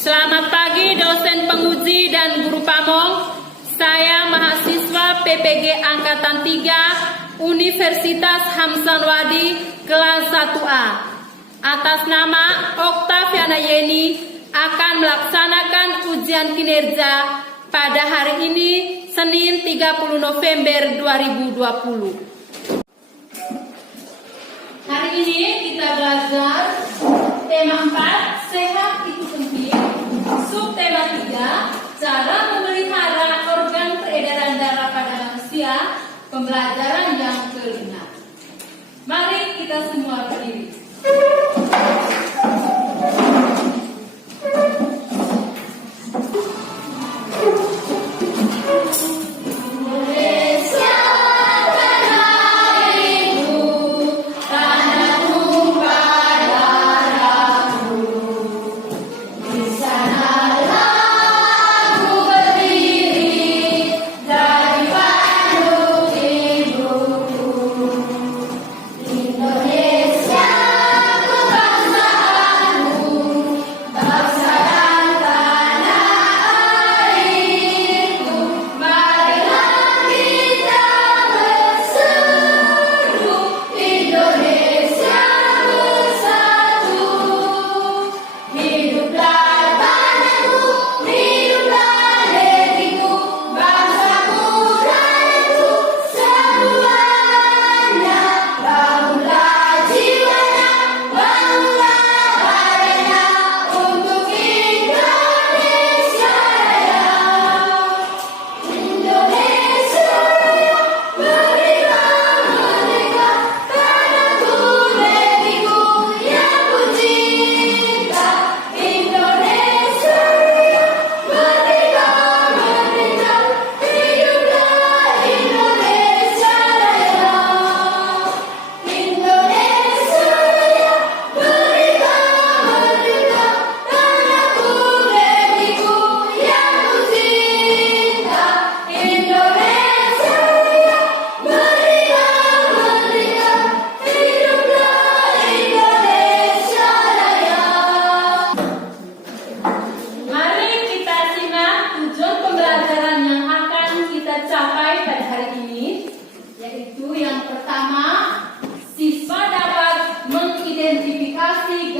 Selamat pagi dosen penguji dan guru pamong. Saya mahasiswa PPG Angkatan 3 Universitas Hamsanwadi kelas 1A. Atas nama Oktaviana Yeni akan melaksanakan ujian kinerja pada hari ini Senin 30 November 2020. Hari ini kita belajar tema 4, sehat itu penting. Subtema 3, cara memelihara organ peredaran darah pada manusia, pembelajaran yang kelima. Mari kita semua berdiri.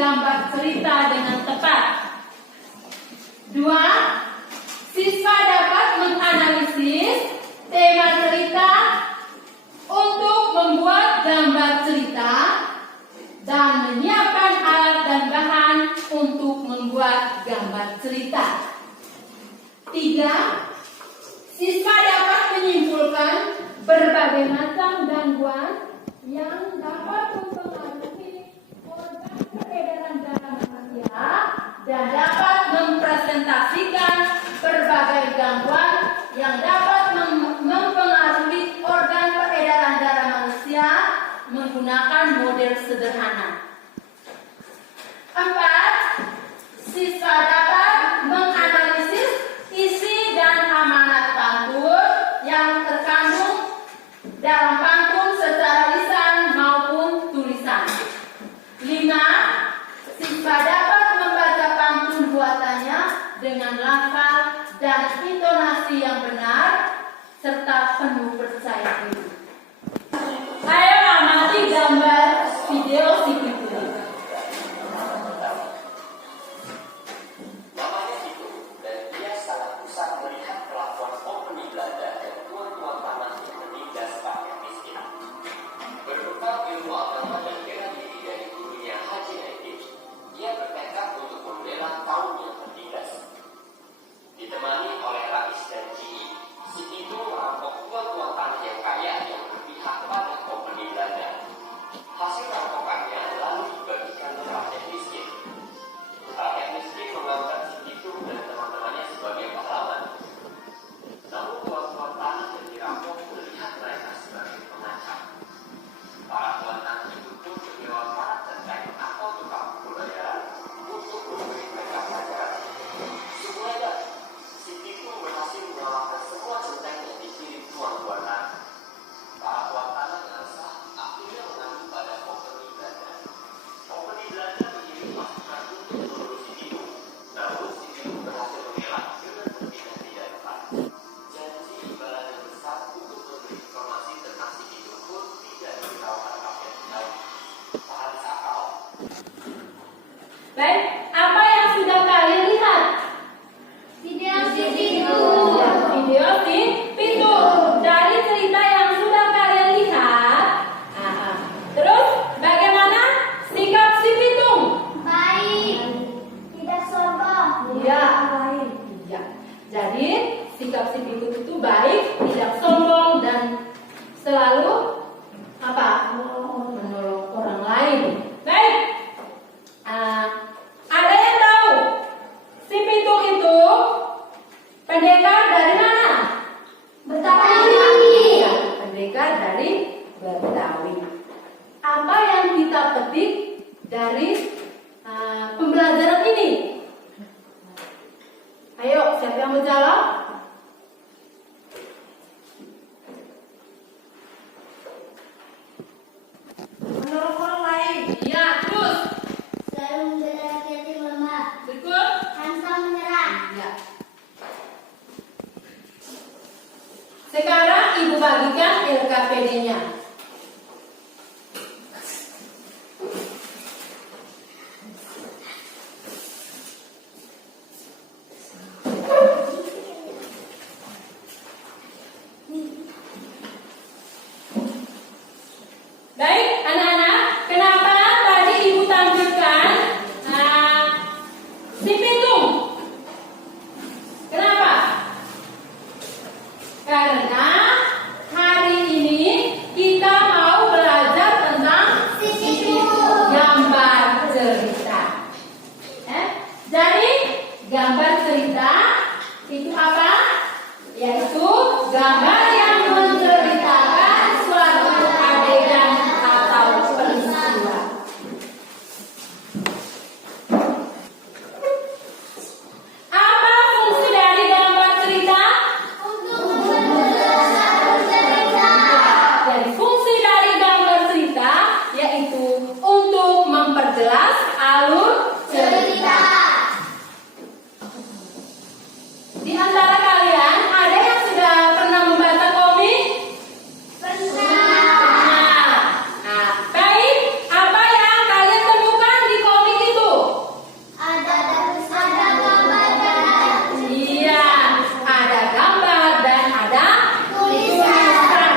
Gambar cerita dengan tepat. 2. Siswa dapat menganalisis tema cerita untuk membuat gambar cerita dan menyiapkan alat dan bahan untuk membuat gambar cerita. 3. Siswa dapat menyimpulkan berbagai macam gangguan yang dapat mempengaruhi organ peredaran darah manusia dan dapat mempresentasikan berbagai gangguan yang dapat mempengaruhi organ peredaran darah manusia menggunakan model sederhana. 4. Siswa dapat menganalisis isi dan amanat pantun yang terkandung dalam pantun secara lisan maupun tulisan. 5. Siswa dapat membaca pantun buatannya dengan lafal dan intonasi yang benar serta penuh percaya diri. Ayo amati gambar video berikut ini. Namanya itu, dan dia sangat usah melihat kelakuan Kompeni Belanda dan tuan-tuan tanah yang menindas rakyat miskin. Berbekal ilmu agama dan bela diri dari gurunya Haji Naidin, dia bertekad untuk membela kaum yang tertindas. Ditemani oleh Rais dan Ji, si itu merampok tuan-tuan tanah yang kaya yang berpihak pada Kompeni Belanda. Ya. Sekarang Ibu bagikan LKPD-nya. Baik, anak-anak, kenapa tadi Ibu tampilkan si pitung? Kenapa? Karena hari ini kita mau belajar tentang gambar cerita. Jadi gambar cerita itu apa? Yaitu gambar yang menceritakan suatu adegan atau peristiwa. Apa fungsi dari gambar cerita? Jadi fungsi dari gambar cerita yaitu untuk memperjelas alur cerita. Di antara kalian ada yang sudah pernah membaca komik? Nah, baik. Apa yang kalian temukan di komik itu? Iya, ada gambar dan ada tulisan.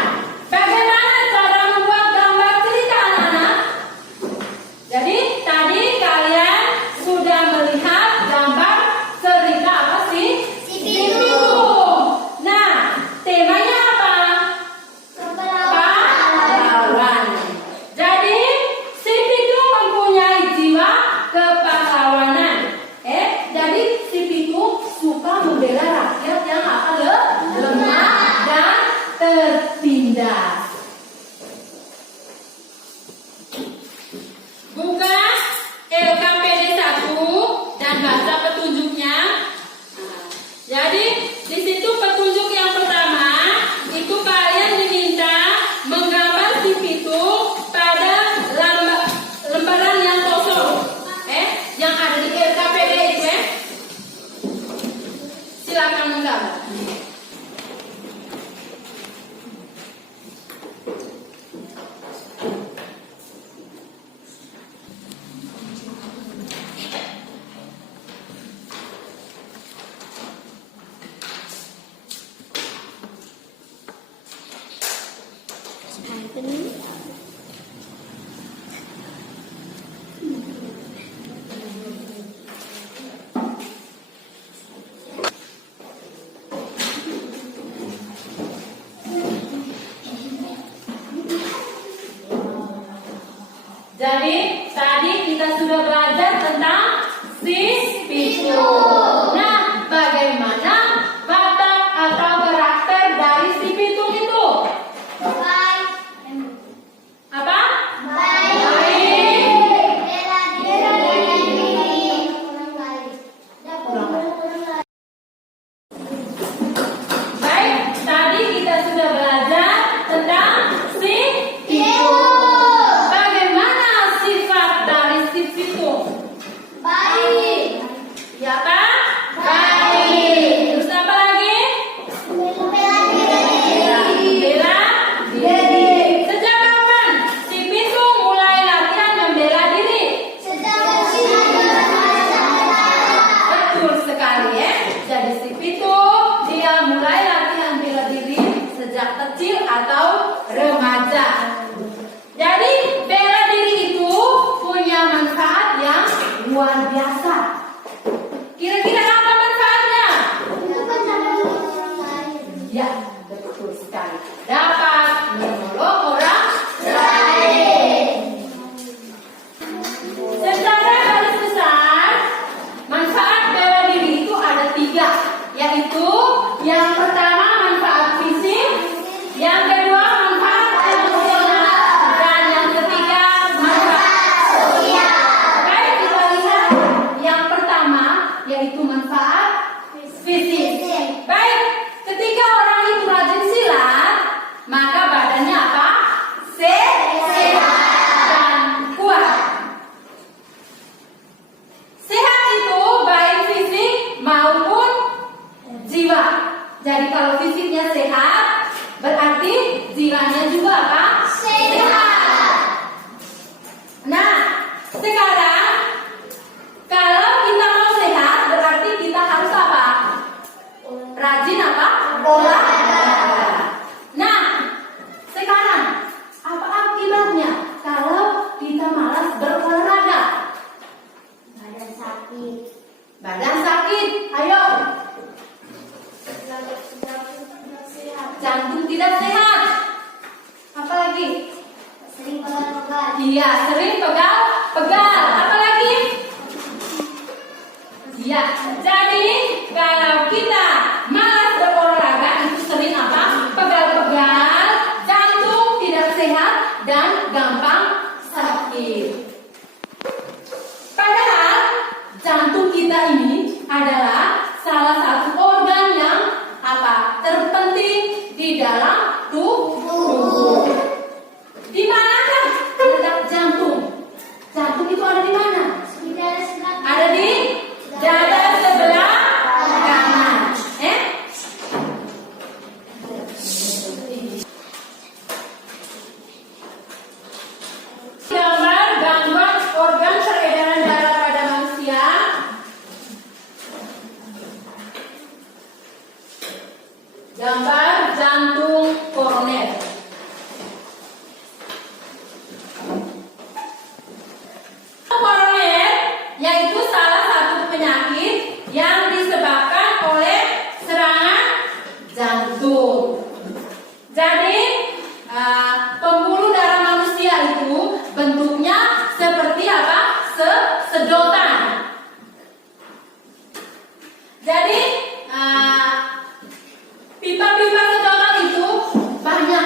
Bagaimana cara membuat gambar cerita, anak-anak? Jadi tadi kalian sudah melihat gambar cerita apa sih? Nah, temanya apa? Pahlawan. Jadi si Pitung mempunyai jiwa kepahlawanan. Jadi si Pitung suka membela rakyat yang apa? Lemah dan tertindas. Buka LKPD 1 dan baca petunjuknya. Jadi di situ petunjuk yang pertama itu kalian diminta menggambar si pitung pada lembaran yang kosong, yang ada di LKPD itu, silakan menggambar. Jadi tadi kita sudah belajar tentang si pitung. Nah, bagaimana watak atau karakter dari si pitung itu? Apa? Baik, tadi kita sudah belajar tentang si pitung. Bagaimana sifat dari si pitung? Ya kan? Jadi kalau kita malas berolahraga itu sering apa? Pegal-pegal, jantung tidak sehat dan gampang sakit. Padahal jantung kita ini adalah salah satu organ yang apa? Terpenting di dalam tubuh. Di manakah letak jantung? Jantung itu ada di mana? Ada di dada sebelah kanan. Gambar gangguan organ peredaran darah pada manusia. Gambar jantung koroner. Koroner yaitu salah satu penyakit yang disebabkan oleh serangan jantung. Jadi pembuluh darah manusia itu bentuknya seperti apa? Sedotan. Jadi pipa-pipa sedotan itu banyak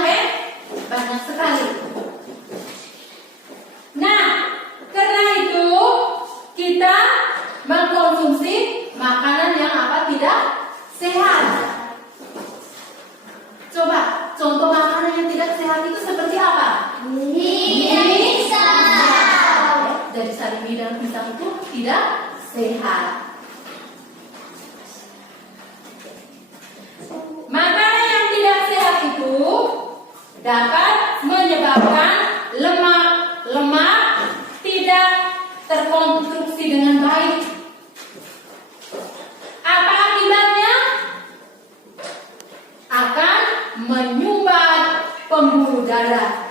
banyak sekali. Nah, karena itu kita mengkonsumsi makanan yang apa? Tidak sehat. Coba contoh makanan yang tidak sehat itu seperti apa? Dari sari mie dan pisang itu tidak sehat. Makanan yang tidak sehat itu dapat menyebabkan lemak tidak terkonstruksi dengan baik. Apa akibatnya? Akan menyumbat pembuluh darah,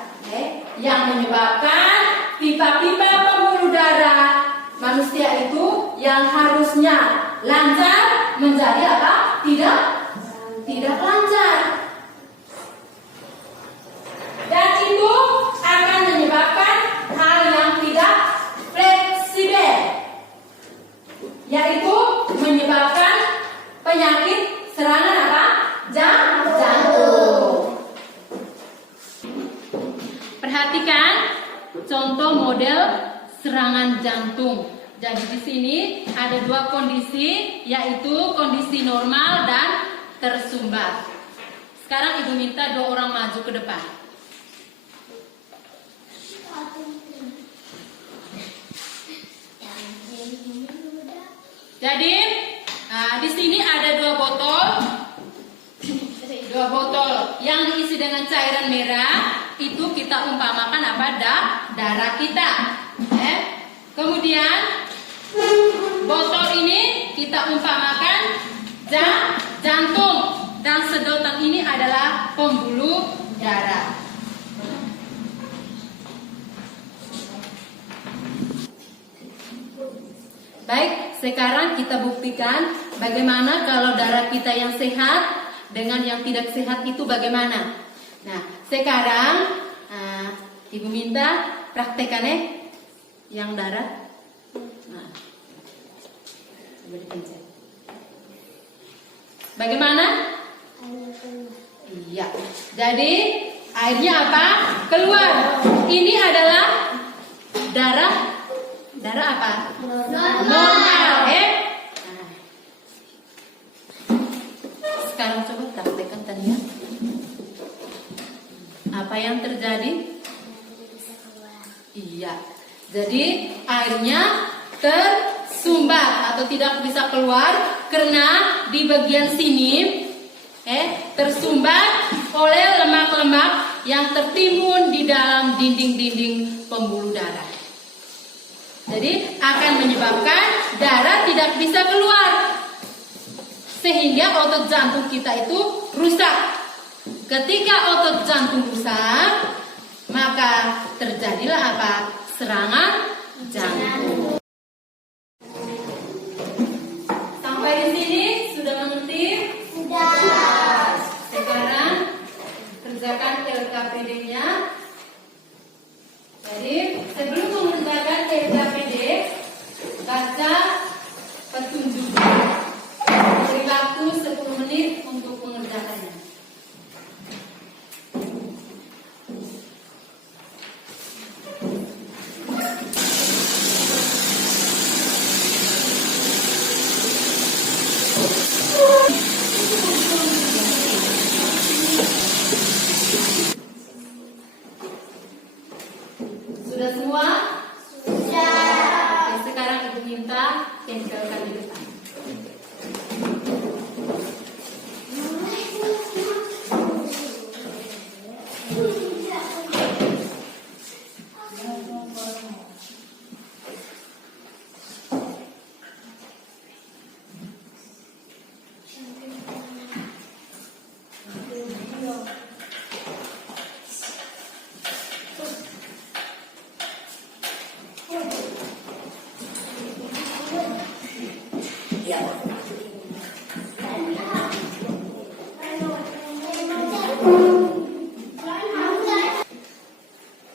yang menyebabkan pipa-pipa pembuluh darah manusia itu yang harusnya lancar menjadi apa? Tidak lancar. Dan itu akan menyebabkan hal yang tidak fleksibel, yaitu menyebabkan penyakit serangan apa? Jantung. Perhatikan contoh model serangan jantung. Jadi di sini ada dua kondisi, yaitu kondisi normal dan tersumbat. Sekarang Ibu minta dua orang maju ke depan. Jadi di sini ada dua botol yang diisi dengan cairan merah. Itu kita umpamakan apa? Darah kita. Kemudian botol ini kita umpamakan jantung, dan sedotan ini adalah pembuluh darah. Baik, sekarang kita buktikan bagaimana kalau darah kita yang sehat dengan yang tidak sehat itu bagaimana. Nah, sekarang Ibu minta praktekan yang darah. Nah, coba dipencet. Bagaimana? Iya. Jadi airnya apa? Keluar. Ini adalah darah apa? Normal. Nah. Sekarang coba praktekkan tadi ya. Apa yang terjadi? Iya. Jadi airnya tersumbat atau tidak bisa keluar karena di bagian sini tersumbat oleh lemak-lemak yang tertimbun di dalam dinding-dinding pembuluh darah. Jadi akan menyebabkan darah tidak bisa keluar, sehingga otot jantung kita itu rusak. Ketika otot jantung rusak, maka terjadilah apa? Serangan jantung. Sampai di sini sudah mengerti? Sudah. Sekarang kerjakan LKPD-nya. Jadi sebelum mengerjakan LKPD, baca petunjuk.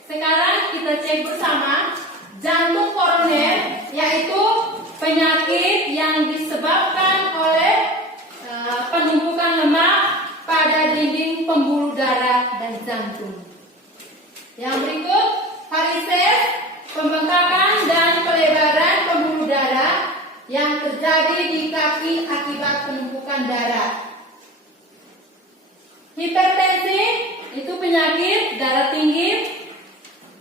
Sekarang kita cek bersama jantung koroner, yaitu penyakit yang disebabkan oleh penumpukan lemak pada dinding pembuluh darah dan jantung. Yang berikut, varises, pembengkakan dan pelebaran pembuluh darah yang terjadi di kaki akibat penumpukan darah. Hipertensi itu penyakit darah tinggi,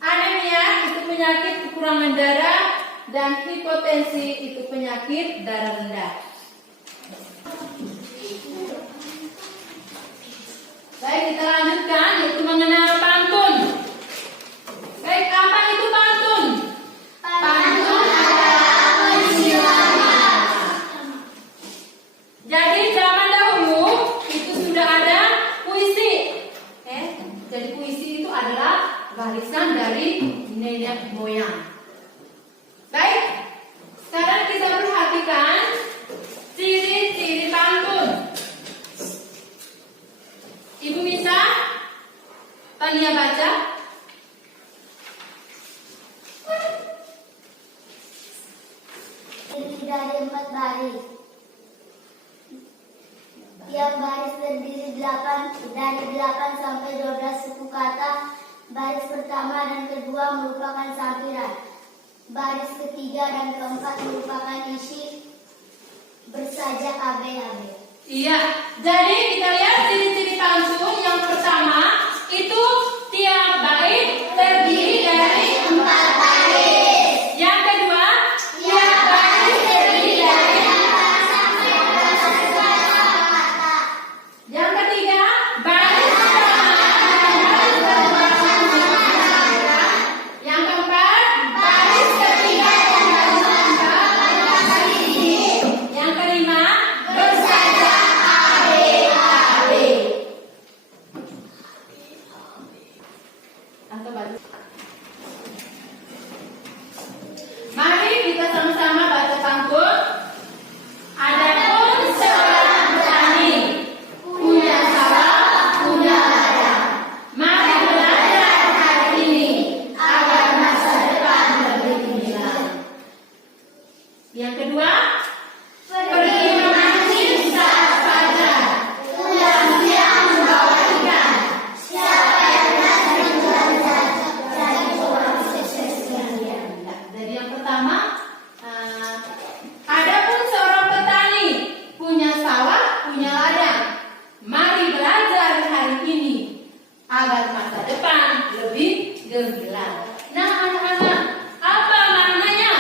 anemia itu penyakit kekurangan darah, dan hipotensi itu penyakit darah rendah. Baik, kita lanjutkan yaitu mengenal pantun. Baik, apa itu pantun? Pantun adalah pensilanya. Jadi zaman dahulu itu sudah ada puisi. Jadi puisi itu adalah warisan dari nenek moyang. Baik, sekarang kita perhatikan ciri-ciri pantun. Ibu bisa Tania baca. Terdiri dari 4 baris. Tiap baris terdiri dari 8 sampai 12 suku kata. Baris pertama dan kedua merupakan sampiran. Baris ketiga dan keempat merupakan isi bersajak AB-AB. Iya, jadi kita lihat ciri-ciri pantun. Yang pertama itu tiap bait terdiri dari 4 baris. Yang kedua, tiap baris terdiri dari 4 sampai 12 kata. Yang ketiga, baris pertama dan baris kedua merupakan sampiran. Yang keempat, baris ketiga dan baris keempat merupakan isi. Yang kelima, bersajak AB-AB. Atau baca. Mari kita sama-sama baca pantun. Adapun seorang petani punya sawah, punya ladang. Mari belajar hari ini agar masa depan lebih gemilang. Yang kedua, pergi memancing saat fajar, pulang siang membawa ikan. Siapa yang rajin belajar jadi orang sukses sekalian. Jadi yang pertama, adapun seorang petani punya sawah, punya ladang. Mari belajar hari ini agar masa depan lebih gemilang. Nah, anak-anak, apa maknanya?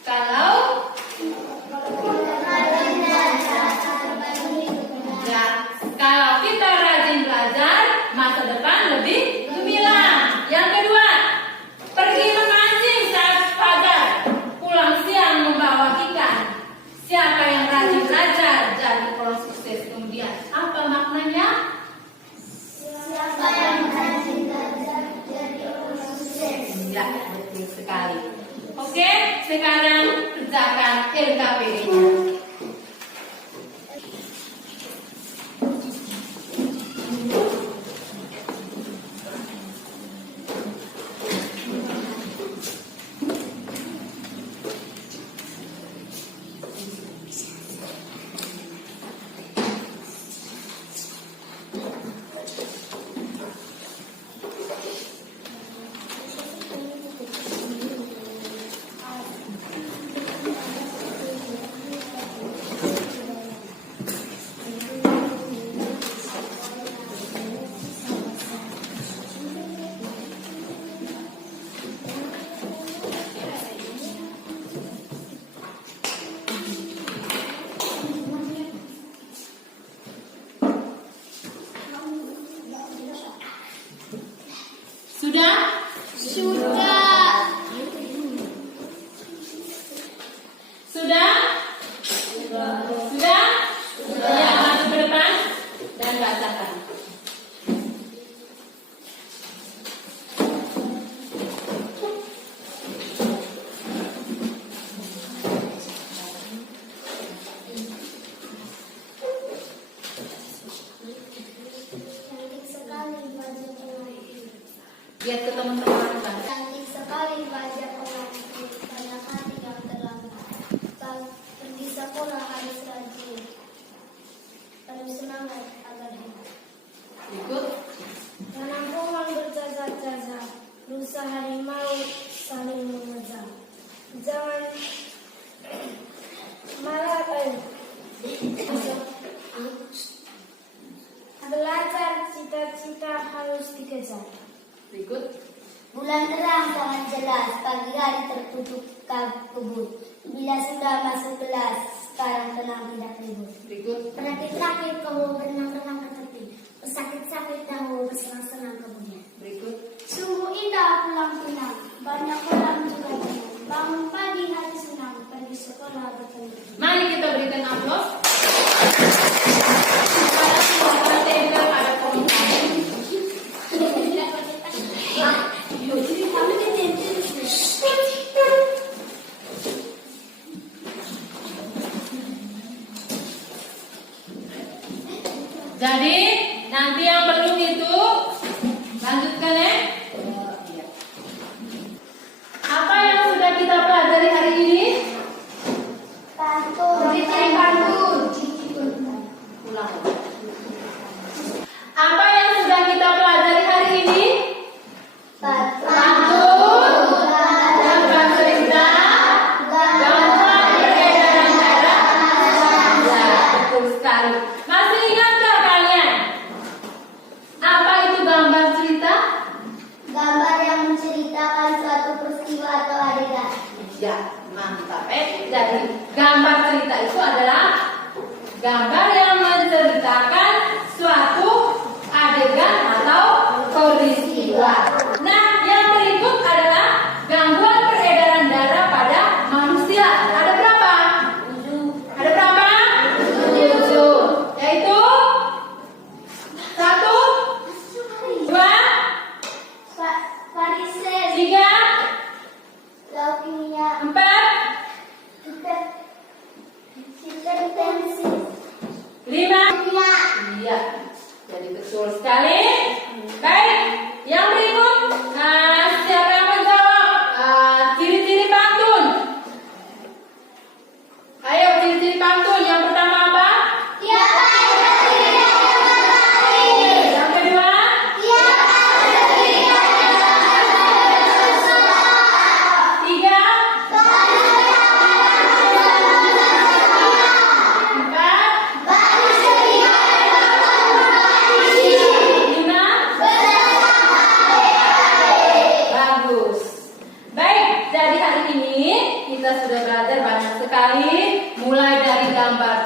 Kalau ya, kalau kita rajin belajar, masa depan lebih gemilang. Yang kedua, pergi memancing saat fajar, pulang siang membawa ikan. Siapa yang rajin belajar jadi orang sukses kemudian. Apa maknanya? Siapa yang rajin belajar jadi orang sukses. Ya, betul sekali. Oke, sekarang kerjakan LKPD-nya. Sudah? Sudah. Sudah? Sudah? Ya, maju ke depan dan bacakan. dikejar. Berikut. Bulan terang sangat jelas, pagi hari tertutup kabut. Bila sudah masuk kelas, sekarang tenang tidak ribut. Berikut. Terakhir kau berenang-renang ke tepi, sakit-sakit tahu bersenang-senang kemudian. Berikut. Sungguh indah pulang pinang, banyak kolam juga tenang. Bangun pagi hati senang, pergi sekolah bertemu. Mari kita berikan aplaus. Kepada saudara Tega pada komentar. Jadi nanti yang belum itu lanjutkan ya. Apa yang sudah kita pelajari hari ini? Pantun. Ulang. Apa yang sudah kita pelajari hari ini? Pantun, gambar cerita, gambar peredaran darah. Ya, betul sekali. Masih ingatkah kalian? Apa itu gambar cerita? Gambar yang menceritakan suatu peristiwa atau adegan. Ya, mantap. Jadi gambar cerita itu adalah gambar yang menceritakan suatu adegan atau peristiwa. Nah, yang berikut adalah gangguan peredaran darah pada manusia. Ada berapa? 7. Ada berapa? 7. Yaitu 1, 2, Varises, 3, leukemia, 4, hipertensi, 5. Iya, jadi betul sekali. Baik, yang berikut, siapa yang menjawab ciri-ciri pantun? Ayo, ciri-ciri pantun. Yang pertama apa? Yang kedua? Tiga? 4? 5? Bagus. Baik, jadi hari ini kita sudah belajar banyak sekali, mulai dari gambar